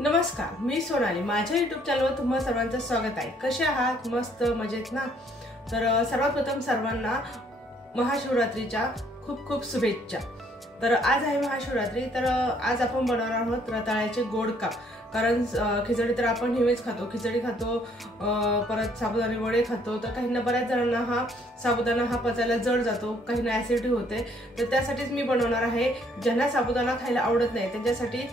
नमस्कार, मी सोनाली। माझ्या YouTube चॅनलवर तुम्हा सर्वांचं स्वागत आहे। कसे आहात? मस्त मजेत ना? तर सर्वात प्रथम सर्वांना महाशिवरात्रीच्या खूप खूप शुभेच्छा। तर आज आहे महाशिवरात्री, तर आज आपण बनवणार आहोत रताळ्याचे गोड काप। कारण खिचडी तर आपण नेहमीच खातो, खिचडी खातो, परत साबुदाणे वडे खातो। तर काहींना बऱ्याच जणांना हा साबुदाणा पचायला जड जातो, काहींना ऍसिडिटी होते। तर त्यासाठीच मी बनवणार आहे। ज्यांना साबुदाणा खायला आवडत नाही त्यांच्यासाठी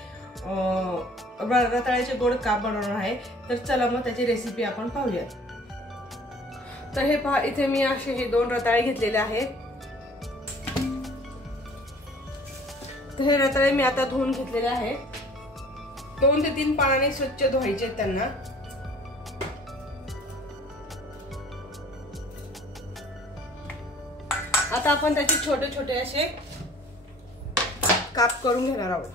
रताळ्याचे गोड काप बनवणार आहे। तर चला मग त्याची रेसिपी आपण पाहूया। तर हे पहा, इथे मी असे हे 2 रताळे घेतलेले आहेत। तर हे रताळे मी आता धुवून घेतलेले आहेत। 2 ते 3 पाण्याने स्वच्छ धुवायचे त्यांना। आता आपण त्याचे छोटे छोटे असे काप करून घेणार आहोत।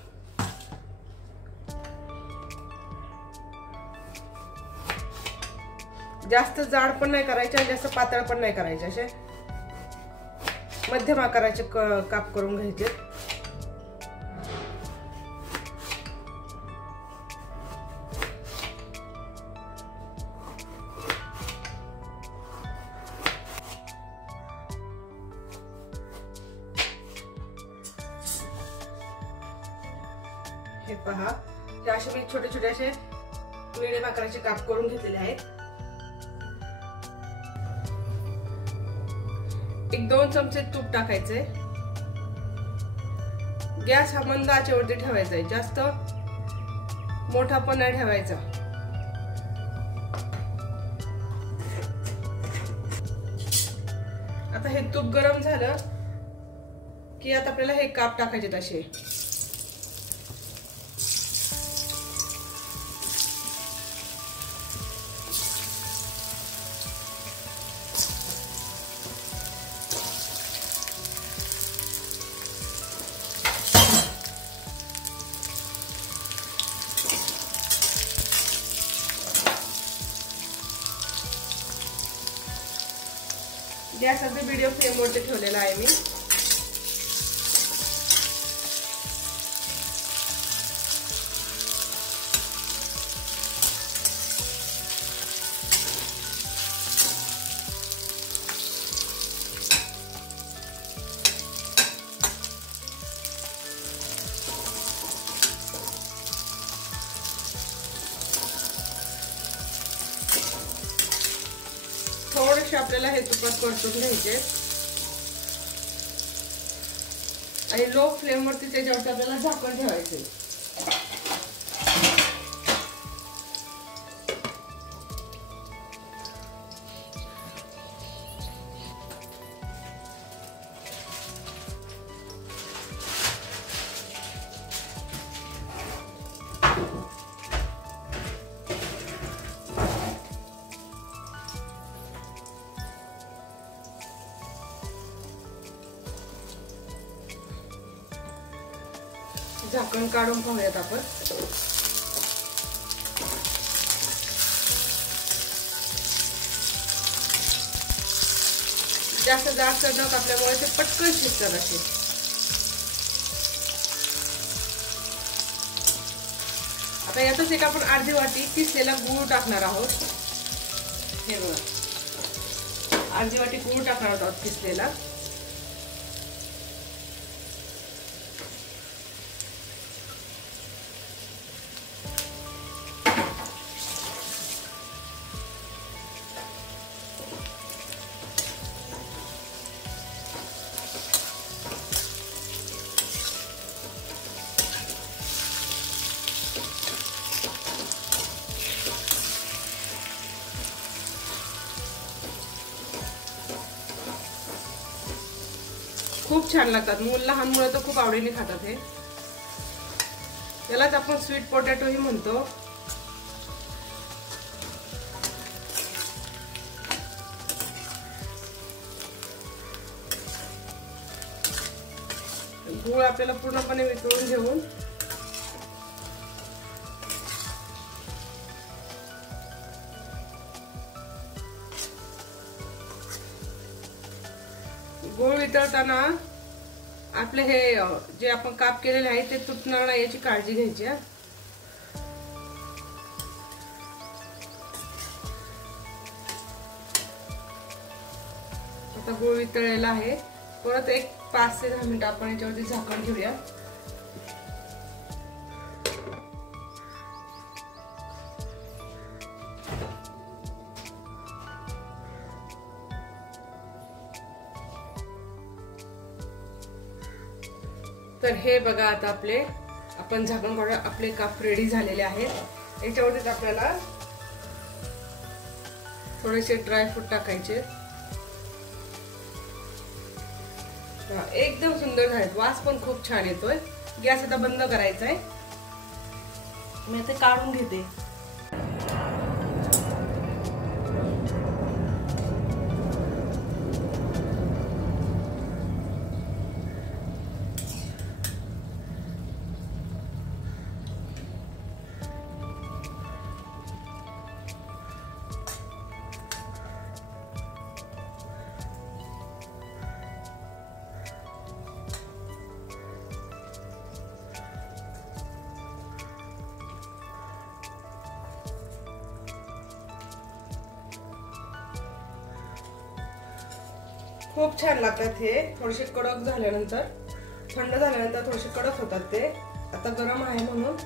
जास्त जाड पण नाही करायचे, जास्त पातळ पण नाही करायचे, असे मध्यम आकाराचे काप करून घ्यायचे। हे पहा, हे असे मी छोटे छोटे असे मीडियम आकाराचे काप करून घेतलेले आहेत। 1-2 चमचे तूप टाकायचे। गॅस हा मंद आचेवरती ठेवायचा आहे, जास्त मोठा पण नाही ठेवायचा। आता हे तूप गरम झालं की आता आपल्याला हे काप टाकायचे असे। गॅस अगदी मीडियम फ्लेम वरती ठेवलेला आहे मी। थोडेसे आपल्याला हे तुपात परतून घ्यायचे आणि लो फ्लेम वरती त्याच्यावरती आपल्याला झाकण ठेवायचे। झाकण काढून पाहूयात आपण। जास्त जास्त न कापल्यामुळे ते पटकन शिजतात असे। आता यातच एक आपण अर्धी वाटी किसलेला गूळ टाकणार आहोत। हे बघा, अर्धी वाटी गूळ टाकणार आहोत किसलेला। खूप छान लागतात, लहान मुलं तर खूप आवडीने खातात हे। यालाच आपण स्वीट पोटॅटो ही म्हणतो। गूळ आपल्याला पूर्णपणे वितळून घेऊन गूळ वितळताना आपले हे जे आपण काप केलेले आहे ते तुटणार नाही याची काळजी घ्यायची। आता गूळ वितळलेला आहे. परत एक 5 ते 10 मिनिटं आपण याच्यावरती झाकण ठेवूया. तर हे बघा आता आपण झाकण काढूया. आपले काप रेडी झालेले आहेत. याच्यावरती आपल्याला थोडेसे ड्रायफ्रूट टाकायचे. एकदम सुंदर झालेत. वास पण खूप छान येतोय. गॅस आता बंद करायचा आहे. मी आता काढून घेते. खूप छान लागतात हे. थोडेसे कडक झाल्यानंतर, थंड झाल्यानंतर थोडेसे कडक होतात ते. आता गरम आहे म्हणून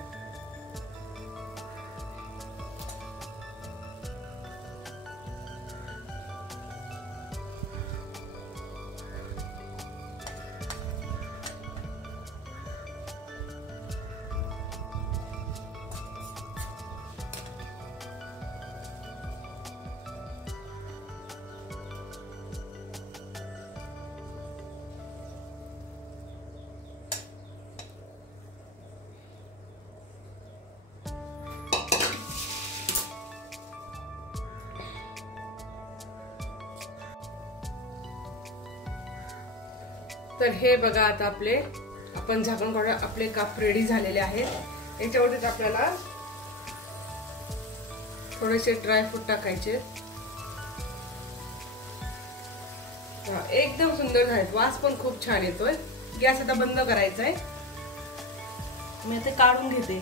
तर हे बघा आता आपण झाकण काढूया. आपले काप रेडी झालेले आहेत. याच्यावरती आपल्याला थोडेसे ड्रायफ्रूट टाकायचे. एकदम सुंदर झालेत. वास पण खूप छान येतोय. गॅस आता बंद करायचा आहे. मी आता काढून घेते.